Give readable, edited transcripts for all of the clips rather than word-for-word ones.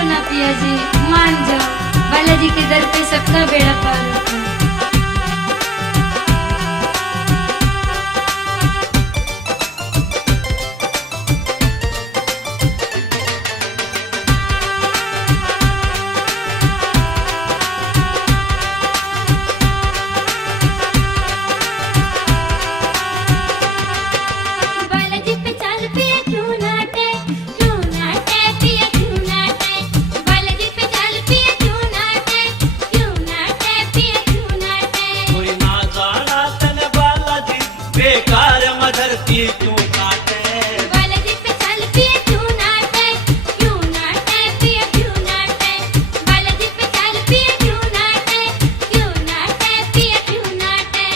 चलो ना पिया जी, मान जाओ, बालाजी के दर पे सबका बेड़ा पार होता है। बेकार मधरती क्यों काटे बालाजी पे चल पिया क्यों नाटे, क्यों नाटे पिया क्यों नाटे, बालाजी पे चल पिया क्यों नाटे, क्यों नाटे पिया क्यों नाटे।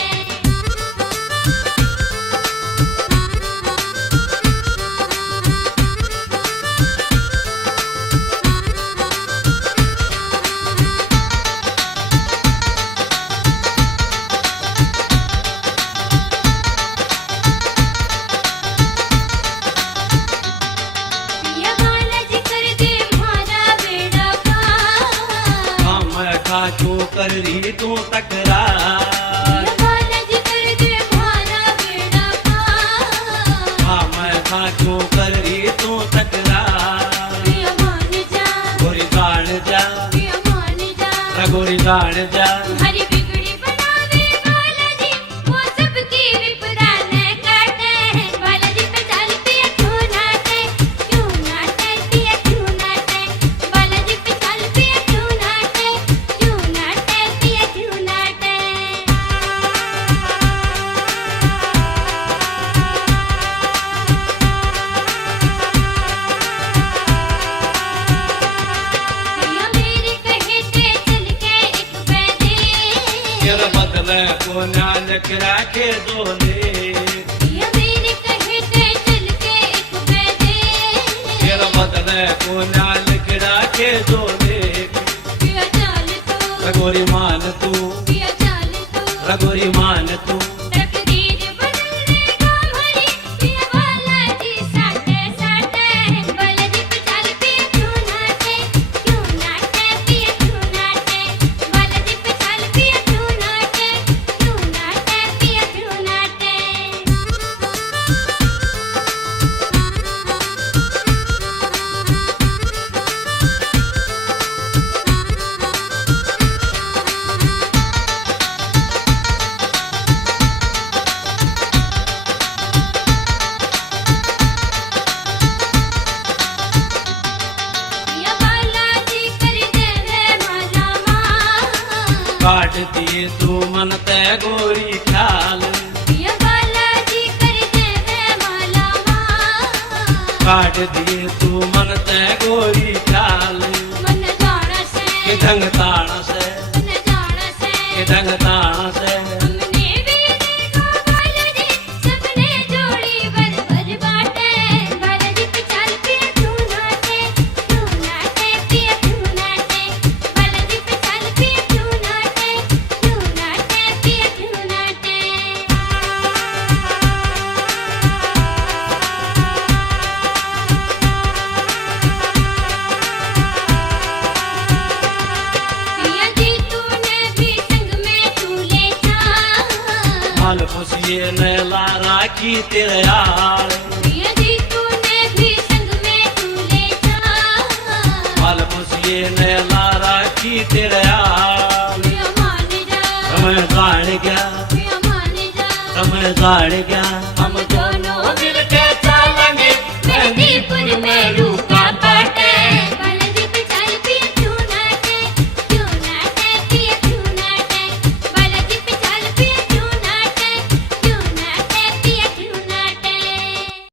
क्यों कर रही तू तकरार, बालाजी कर दे हमारा बेड़ा पार। हाँ मैं था क्यों कर रही तू तकरार, पिया मान जा, गोरी गाड़ जा, पिया मान जा, गोरी गाड़ जा। हरी बिगड़ी बनावे बालाजी, वो सबकी विपदा न काटे। बालाजी पे चल पिया क्यों नाटे, क्यों नाटे पिया क्यों नाटे, बालाजी पे चल पिया क्यों नाटे, क्यों नाटे पिया क्यों नाटे। पिया मेरे कहे ते चल के एक बैदे, तेरा बदले को न्याल राखे दोले, पिया मेरे कहे ते चल के एक बैदे, तेरा बदले को न्याल राखे दोले। पिया चाल तो, रगोरी मान तू, पिया चाल तो, रगोरी मान तू। तकदीर बदलने का भरी, पिया बालाजी साटे साटे। बालाजी पे चल पिया क्यों नाटे, क्यों नाटे पिया क्यों नाटे, बालाजी पे चल पिया क्यों नाटे, क्यों नाटे पिया क्यों नाटे। पिया बालाजी कर दे रे माला माँ, काट दिए तू मन तय गोरी ख्याल, पिया बालाजी कर दे रे माला माँ। काट दिए तू मन तय गोरी ख्याल। मन जाना से, के ढंग ताड़ा से, मन जाना से, के ढंग ताड़ा से। हमने भी देखा बालाजी, सबने जोड़ी भर भर बाटे। बालाजी पे चल पिया क्यों नाटे, क्यों नाटे पिया क्यों नाटे, बालाजी पे चल पिया क्यों नाटे, क्यों नाटे पिया क्यों नाटे। पिया जी तूने भी संग में तू ले जा, माल खुशिये नैला राखी तेरे यार, पिया जी तूने भी संग में तू ले जा, माल खुशिये नैला राखी तेरे यार। पिया मान जा, रमण गाड़ गया, पिया मान जा, रमण गाड़ गया।